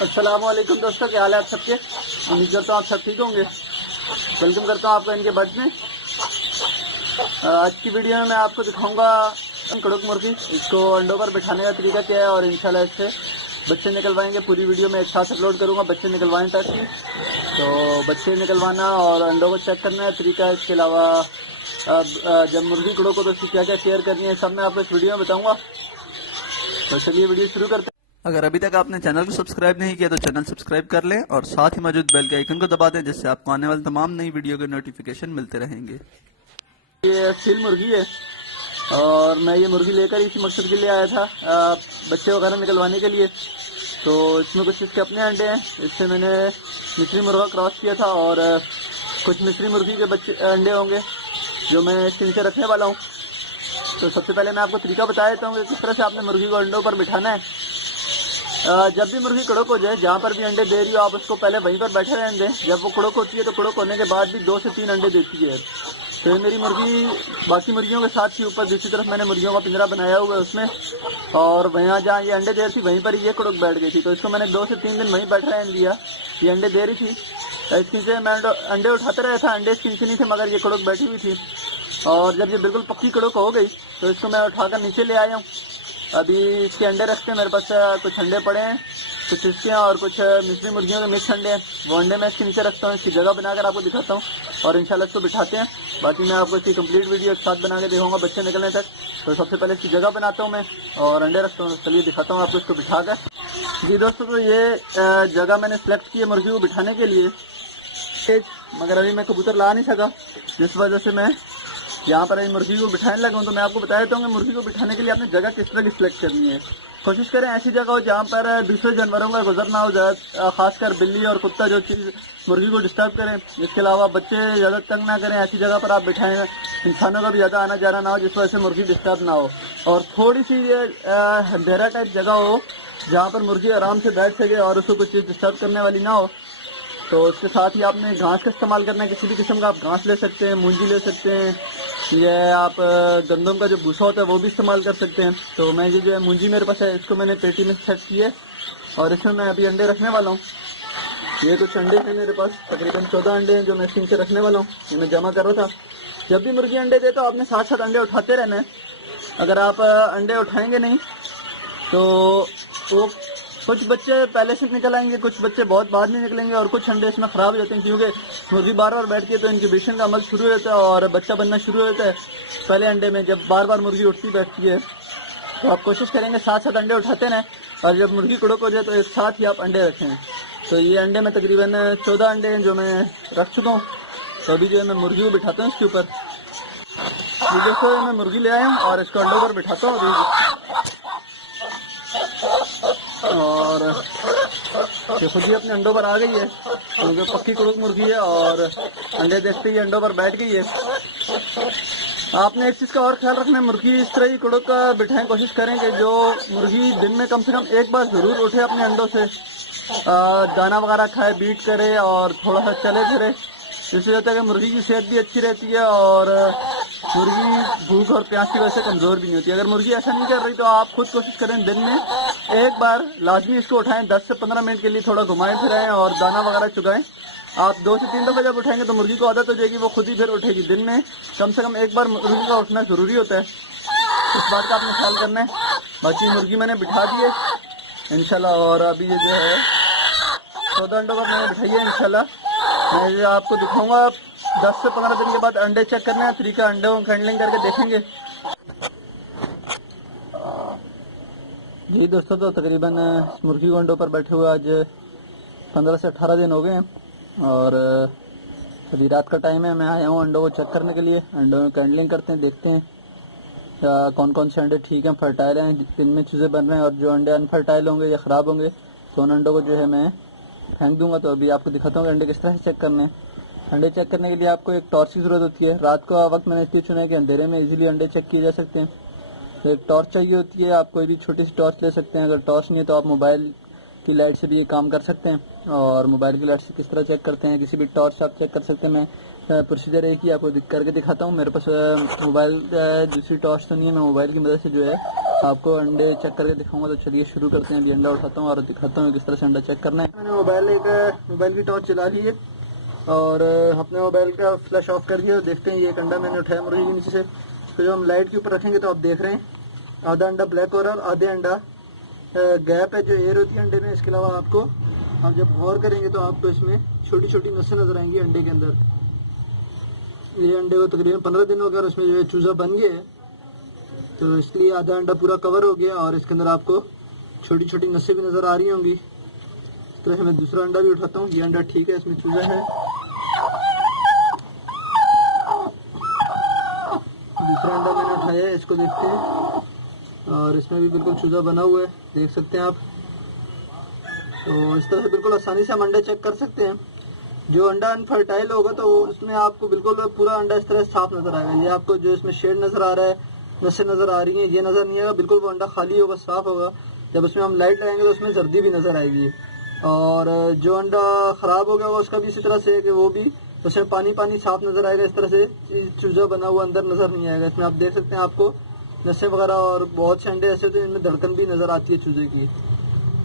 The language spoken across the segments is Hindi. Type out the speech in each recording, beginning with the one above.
अस्सलाम वालेकुम दोस्तों, क्या हाल है आप सबके। उम्मीद करता हूँ आप सब ठीक होंगे। वेलकम करता हूँ आपका इनके बर्ड में। आज की वीडियो में मैं आपको दिखाऊंगा कड़क मुर्गी, इसको अंडों पर बिठाने का तरीका क्या है और इंशाल्लाह इससे बच्चे निकलवाएंगे। पूरी वीडियो में एक साथ अपलोड करूँगा बच्चे निकलवाएं ताकि। तो बच्चे निकलवाना और अंडों को चेक करना है तरीका। इसके अलावा जब मुर्गी कड़क को तो उसकी क्या क्या केयर करनी है सब मैं आपको इस वीडियो में बताऊँगा। तो चलिए वीडियो शुरू करते हैं। अगर अभी तक आपने चैनल को सब्सक्राइब नहीं किया तो चैनल सब्सक्राइब कर लें और साथ ही मौजूद बेल के आइकन को दबा दें, जिससे आपको आने वाली तमाम नई वीडियो के नोटिफिकेशन मिलते रहेंगे। ये सील मुर्गी है और मैं ये मुर्गी लेकर इसी मकसद के लिए आया था, बच्चे वगैरह निकलवाने के लिए। तो इसमें कुछ इसके अपने अंडे हैं, इससे मैंने मिस्री मुर्गा क्रॉस किया था और कुछ मिस्री मुर्गी के बच्चे अंडे होंगे जो मैं इसके नीचे रखने वाला हूँ। तो सबसे पहले मैं आपको तरीका बता देता हूँ कि किस तरह से आपने मुर्गी को अंडों पर बिठाना है। जब भी मुर्गी कड़क हो जाए, जहाँ पर भी अंडे दे रही हो आप उसको पहले वहीं पर बैठे रहने दें। जब वो कड़क होती है तो कड़क होने के बाद भी 2 से 3 अंडे देती है। तो ये मेरी मुर्गी बाकी मुर्गियों के साथ ही ऊपर दूसरी तरफ मैंने मुर्गियों का पिंजरा बनाया हुआ है उसमें, और वहाँ जहाँ ये अंडे दे रही थी वहीं पर ये कड़क बैठ गई थी। तो इसको मैंने 2 से 3 दिन वहीं बैठा रहने दिया। ये अंडे दे रही थी, इसके नीचे मैं अंडे उठाते रहा था। अंडे इसके नीचे नहीं थे मगर ये कड़क बैठी हुई थी। और जब ये बिल्कुल पक्की कड़क हो गई तो इसको मैं उठाकर नीचे ले आया हूँ। अभी इसके अंडे रखते हैं मेरे पास, कुछ अंडे पड़े हैं, कुछ इसके और कुछ मिस्री मुर्गियों के मिक्स अंडे हैं। वो अंडे मैं इसके नीचे रखता हूँ, इसकी जगह बनाकर आपको दिखाता हूँ और इंशाल्लाह इसको बिठाते हैं। बाकी मैं आपको इसकी कंप्लीट वीडियो एक साथ बना के दिखाऊंगा बच्चे निकलने तक। तो सबसे पहले इसकी जगह बनाता हूँ मैं और अंडे रखता हूँ। चलिए दिखाता हूँ आपको इसको बिठा कर। जी दोस्तों, तो ये जगह मैंने सेलेक्ट की है मुर्गी को बिठाने के लिए, मगर अभी मैं कबूतर ला नहीं सका, जिस वजह से मैं यहाँ पर मुर्गी को बिठाने लगा हूँ। तो मैं आपको बता देता हूँ कि मुर्गी को बिठाने के लिए आपने जगह किस तरह की सिलेक्ट करनी है। कोशिश करें ऐसी जगह हो जहाँ पर दूसरे जानवरों का गुजर ना हो, खासकर बिल्ली और कुत्ता जो चीज़ मुर्गी को डिस्टर्ब करें। इसके अलावा बच्चे ज़्यादा तंग ना करें, ऐसी जगह पर आप बिठाएं, इंसानों का भी ज़्यादा आना जाना ना हो जिस वजह से मुर्गी डिस्टर्ब ना हो। और थोड़ी सी अंधेरा टाइप जगह हो जहाँ पर मुर्गी आराम से बैठ सके और उसको कुछ चीज़ डिस्टर्ब करने वाली ना हो। तो उसके साथ ही आपने घास का इस्तेमाल करना है। किसी भी किस्म का आप घास ले सकते हैं, मूंजी ले सकते हैं, ये आप गंदम का जो भूसा होता है वो भी इस्तेमाल कर सकते हैं। तो मैं ये जो है मूंजी मेरे पास है, इसको मैंने पेटी में सेट की है और इसमें मैं अभी अंडे रखने वाला हूँ। ये कुछ अंडे हैं मेरे पास, तकरीबन 14 अंडे हैं जो मैं इसके नीचे रखने वाला हूँ। ये मैं जमा कर रहा था। जब भी मुर्गी अंडे दे तो आपने साथ साथ अंडे उठाते रहना है। अगर आप अंडे उठाएंगे नहीं तो वो कुछ बच्चे पहले से निकल आएंगे, कुछ बच्चे बहुत बाद में निकलेंगे और कुछ अंडे इसमें ख़राब हो जाते हैं क्योंकि मुर्गी बार बार बैठती है तो इंक्यूबेशन का अमल शुरू होता है और बच्चा बनना शुरू होता है पहले अंडे में। जब बार बार मुर्गी उठती बैठती है तो आप कोशिश करेंगे साथ साथ अंडे उठाते रहें और जब मुर्गी कड़क हो जाए तो एक साथ ही आप अंडे रखें। तो ये अंडे में तकरीबन 14 अंडे हैं जो मैं रख चुका हूँ। तो अभी जो है मैं मुर्गी को बिठाता हूँ इसके ऊपर। दोस्तों मैं मुर्गी ले आया हूँ और इसको अंडों पर बिठाता हूँ और ये खुद ही अपने अंडों पर आ गई है क्योंकि पक्की कड़क मुर्गी है और अंडे देखते ही अंडों पर बैठ गई है। आपने एक चीज़ का और ख्याल रखना है, मुर्गी इस तरह ही कड़क का बिठाएं। कोशिश करें कि जो मुर्गी दिन में कम से कम एक बार ज़रूर उठे अपने अंडों से, दाना वगैरह खाए, बीट करे और थोड़ा सा चले फिरे। इससे होता है कि मुर्गी की सेहत भी अच्छी रहती है और मुर्गी भूख और प्यास की वजह से कमज़ोर भी नहीं होती। अगर मुर्गी ऐसा नहीं कर रही तो आप खुद कोशिश करें दिन में एक बार लाजमी इसको उठाएं, 10 से 15 मिनट के लिए थोड़ा घुमाएं फिराएं और दाना वगैरह चुगाएं। आप 2 से 3 दफ़ा जब उठाएंगे तो मुर्गी को आदत हो जाएगी, वो खुद ही फिर उठेगी। दिन में कम से कम एक बार मुर्गी का उठना ज़रूरी होता है, इस बात का आपने ख्याल करना है। बाकी मुर्गी मैंने बिठा दी है इंशाल्लाह और अभी ये जो है 14 अंडों पर मैंने बिठाई है इंशाल्लाह। मैं ये आपको दिखाऊंगा 10 से 15 दिन के बाद अंडे चेक करने का तरीका, अंडों को हैंडलिंग करके देखेंगे। जी दोस्तों, तो तकरीबन मुर्गी को अंडों पर बैठे हुए आज 15 से 18 दिन हो गए हैं और अभी रात का टाइम है। मैं आया हूँ अंडों को चेक करने के लिए। अंडों में हैंडलिंग करते हैं, देखते हैं कौन कौन से अंडे ठीक हैं, फर्टाइल हैं, जिनमें चूज़े बन रहे हैं, और जो अंडे अनफर्टाइल होंगे या ख़राब होंगे तो उन अंडों को जो है मैं फेंक दूंगा। तो अभी आपको दिखाता हूँ कि अंडे किस तरह से चेक करने हैं। अंडे चेक करने के लिए आपको एक टॉर्च की ज़रूरत होती है। रात का वक्त मैंने इसलिए चुना है कि अंधेरे में इजीली अंडे चेक किए जा सकते हैं। तो एक टॉर्च चाहिए होती है, आप कोई भी छोटी सी टॉर्च ले सकते हैं। अगर टॉर्च नहीं है तो आप मोबाइल की लाइट से भी ये काम कर सकते हैं। और मोबाइल की लाइट से किस तरह चेक करते हैं, किसी भी टॉर्च से आप चेक कर सकते हैं। मैं प्रोसीजर एक ही आपको करके दिखाता हूँ। मेरे पास मोबाइल दूसरी टॉर्च तो नहीं है, मैं मोबाइल की मदद से जो है आपको अंडे चेक करके दिखाऊंगा। तो चलिए शुरू करते हैं। अभी अंडा उठाता हूँ और दिखाता हूँ किस तरह से अंडा चेक करना है। मैंने मोबाइल की टॉर्च चला ली है और अपने मोबाइल का फ्लैश ऑफ कर दिया। देखते हैं ये एक अंडा मैंने उठाया मुर्गी के नीचे से। तो जब हम लाइट के ऊपर रखेंगे तो आप देख रहे हैं आधा अंडा ब्लैक हो रहा है और आधे अंडा गैप है जो एयर होती है अंडे में। इसके अलावा आपको आप जब गौर करेंगे तो आपको इसमें छोटी छोटी नसें नजर आएंगी अंडे के अंदर। ये अंडे को तकरीबन 15 दिन हो गया और उसमें जो है चूजा बन गया है, तो इसलिए आधा अंडा पूरा कवर हो गया और इसके अंदर आपको छोटी छोटी नसें भी नजर आ रही होंगी। इस तरह से मैं दूसरा अंडा भी उठाता हूँ। ये अंडा ठीक है, इसमें चूजा है। दूसरा अंडा मैंने उठाया है, इसको देखते हैं और इसमें भी बिल्कुल चूजा बना हुआ है, देख सकते हैं आप। तो इस तरह से बिल्कुल आसानी से हम अंडे चेक कर सकते हैं। जो अंडा अनफर्टाइल होगा तो उसमें आपको बिल्कुल पूरा अंडा इस तरह साफ नजर आएगा। ये आपको जो इसमें शेड नजर आ रहा है, नसें नजर आ रही हैं, ये नजर नहीं आएगा। बिल्कुल वो अंडा खाली होगा, साफ होगा। जब उसमें हम लाइट लगाएंगे तो उसमें जर्दी भी नजर आएगी। और जो अंडा खराब हो गया होगा उसका भी इसी तरह से है कि वो भी उसमें पानी पानी साफ नजर आएगा। इस तरह से चूजा बना हुआ अंदर नजर नहीं आएगा। इसमें आप देख सकते हैं आपको नसें वगैरह और बहुत से अंडे ऐसे होते हैं जिनमें धड़कन भी नजर आती है चूजे की।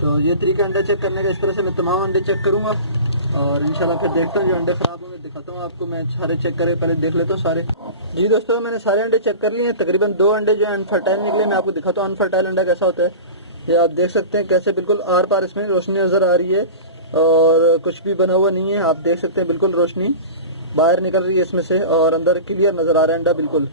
तो ये तरीका अंडा चेक करने का। इस तरह से मैं तमाम अंडे चेक करूंगा और इंशाल्लाह फिर देखता हूँ। जो अंडे खराब होंगे दिखाता हूँ आपको। मैं सारे चेक करे पहले देख लेता हूँ सारे। जी दोस्तों, मैंने सारे अंडे चेक कर लिए हैं। तकरीबन 2 अंडे जो अनफर्टाइल निकले। मैं आपको दिखाता हूँ अनफर्टाइल अंडा कैसा होता है। ये आप देख सकते हैं कैसे बिल्कुल आर पार इसमें रोशनी नजर आ रही है और कुछ भी बना हुआ नहीं है। आप देख सकते हैं बिल्कुल रोशनी बाहर निकल रही है इसमें से और अंदर क्लियर नजर आ रहा है अंडा बिल्कुल।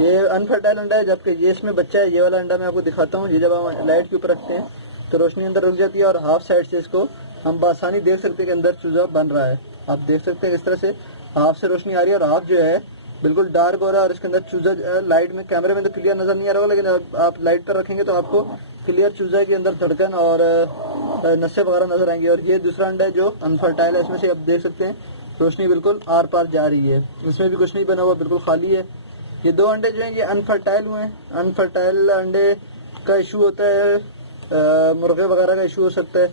ये अनफर्टाइल अंडा है, जबकि ये इसमें बच्चा है। ये वाला अंडा मैं आपको दिखाता हूँ। ये जब हम लाइट के ऊपर रखते हैं तो रोशनी अंदर रुक जाती है और हाफ साइड से इसको हम बआसानी देख सकते हैं कि अंदर चूजा बन रहा है। आप देख सकते हैं इस तरह से हाफ से रोशनी आ रही है और हाफ जो है बिल्कुल डार्क हो रहा है और इसके अंदर चूजा लाइट में, कैमरे में तो क्लियर नजर नहीं आ रहा होगा, लेकिन आप लाइट पर रखेंगे तो आपको क्लियर चूजा के अंदर धड़कन और नशे वगैरह नजर आएंगे। और ये दूसरा अंडा है जो अनफर्टाइल है। इसमें से आप देख सकते हैं रोशनी बिल्कुल आर पार जा रही है। इसमें भी कुछ नहीं बना हुआ, बिल्कुल खाली है। ये 2 अंडे जो हैं ये अनफर्टाइल हुए हैं। अनफर्टाइल अंडे का इशू होता है, मुर्गे वगैरह का इशू हो सकता है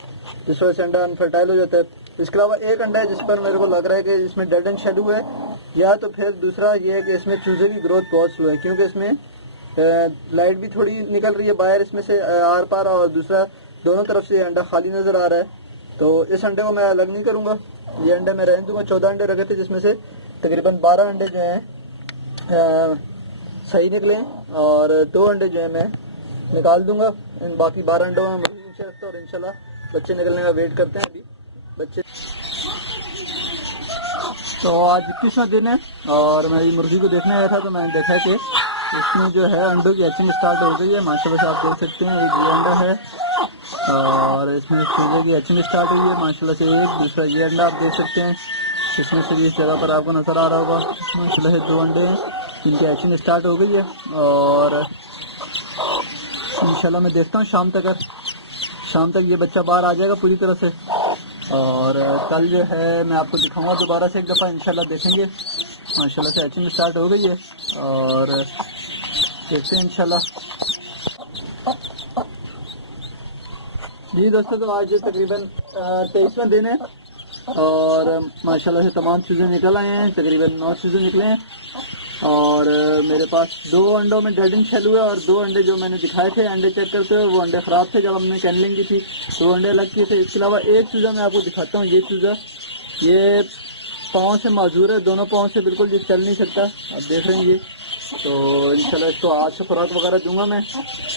जिस वजह से अंडा अनफर्टाइल हो जाता है। इसके अलावा एक अंडा है जिस पर मेरे को लग रहा है कि इसमें डेड एंड शेडो है, या तो फिर दूसरा ये है कि इसमें चूजे की ग्रोथ बहुत स्लो है, क्योंकि इसमें लाइट भी थोड़ी निकल रही है बाहर इसमें से आर पार, और दूसरा दोनों तरफ से अंडा खाली नजर आ रहा है। तो इस अंडे को मैं अलग नहीं करूंगा, ये अंडे मैं रहने दूंगा। 14 अंडे रखे थे जिसमें से तकरीबन 12 अंडे जो हैं सही निकले और 2 अंडे जो है मैं निकाल दूंगा। इन बाकी 12 अंडों में मुर्गी नीचे रखता हूँ और इंशाल्लाह बच्चे निकलने का वेट करते हैं। अभी बच्चे तो आज 21वां दिन है और मैं मुर्गी को देखने आया था तो मैंने देखा कि इसमें जो है अंडों की हैचिंग स्टार्ट हो गई है। माशाल्लाह से आप देख सकते हैं एक ये अंडा है और इसमें चूजे की हैचिंग स्टार्ट हुई है माशाल्लाह से। एक दूसरा ये अंडा आप देख सकते हैं, इसमें से भी इस जगह पर आपको नजर आ रहा होगा माशाल्लाह से 2 अंडे हैं जिनकी हैचिंग स्टार्ट हो गई है। और इंशाल्लाह मैं देखता हूँ शाम तक ये बच्चा बाहर आ जाएगा पूरी तरह से। और कल जो है मैं आपको दिखाऊंगा दोबारा से एक दफ़ा, इंशाल्लाह देखेंगे। माशाल्लाह से हैचिंग स्टार्ट हो गई है और देखते हैं इंशाल्लाह। जी दोस्तों, तो आज तकरीबन 23वां दिन है और माशाल्लाह से तमाम चीज़ें निकल आए हैं। तकरीबन 9 चीज़ें निकले हैं और मेरे पास 2 अंडों में डेड एंड शेल हुए और 2 अंडे जो मैंने दिखाए थे अंडे चेक करते हुए वो अंडे ख़राब थे जब हमने कैनलिंग की थी, तो वो अंडे अलग किए थे। इसके अलावा एक चूज़ा मैं आपको दिखाता हूँ। ये चूज़ा ये पाँव से माजूर है, दोनों पाँव से बिल्कुल ये चल नहीं सकता, आप देख रहे हैं ये। तो इंशाल्लाह इसको आज से खुराक वगैरह दूंगा मैं।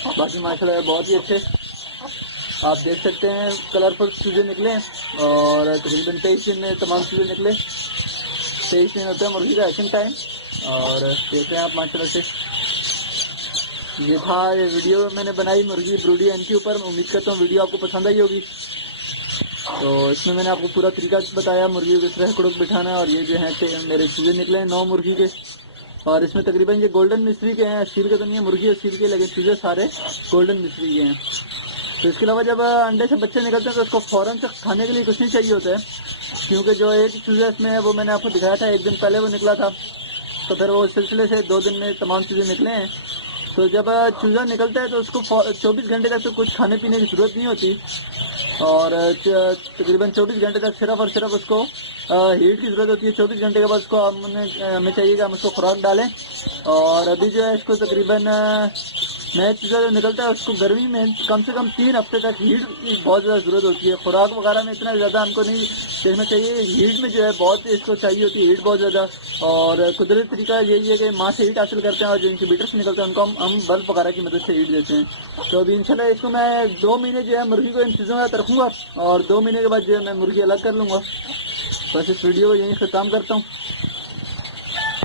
बाकी माशाल्लाह बहुत ही अच्छे आप देख सकते हैं कलरफुल चूज़े निकले और तकरीबन 23 दिन में तमाम चूज़े निकले। 23 दिन होते हैं मुर्गी का हैचिंग टाइम और देख रहे हैं आप माशाल्लाह से। ये था ये वीडियो मैंने बनाई मुर्गी ब्रूडी एन के ऊपर। मैं उम्मीद करता हूँ वीडियो आपको पसंद आई होगी। तो इसमें मैंने आपको पूरा तरीका बताया मुर्गी को किस तरह कुड़क बिठाना है। और ये जो है मेरे चूजे निकले हैं 9 मुर्गी के और इसमें तकरीबन ये गोल्डन मिस्री के हैं, सील के तो नहीं है, मुर्गी और सील के, लेकिन चूजे सारे गोल्डन मिस्री के हैं। तो इसके अलावा जब अंडे से बच्चे निकलते हैं तो उसको फ़ौरन से खाने के लिए कुछ नहीं चाहिए होता है, क्योंकि जो एक चूज़ा इसमें है वो मैंने आपको दिखाया था, एक दिन पहले वो निकला था, तो फिर वो सिलसिले से 2 दिन में तमाम चीज़ें निकले हैं। तो जब चूज़ा निकलता है तो उसको 24 घंटे तक तो कुछ खाने पीने की ज़रूरत नहीं होती और तकरीबन 24 घंटे तक सिर्फ और सिर्फ उसको हीट की ज़रूरत होती है। 24 घंटे के बाद उसको हमें चाहिए कि हम उसको खुराक डालें। और अभी जो है इसको तकरीबन नया चूजा जो निकलता है उसको गर्मी में कम से कम 3 हफ्ते तक हीट की बहुत ज़्यादा ज़रूरत होती है। खुराक वगैरह में इतना ज़्यादा हमको नहीं देखना चाहिए, हीट में जो है बहुत इसको चाहिए होती है हीट बहुत ज़्यादा। और कुदरती तरीका यही है कि माँ से हीट हासिल करते हैं और जो इंक्यूबेटर से निकलते हैं उनको हम बल्ब वगैरह की मदद से हीट देते हैं। तो अभी इंशाल्लाह इसको मैं 2 महीने जो है मुर्गी को इन चीज़ों में रखूँगा और 2 महीने के बाद जो है मैं मुर्गी अलग कर लूँगा। बस इस वीडियो को यहीं ख़त्म करता हूँ।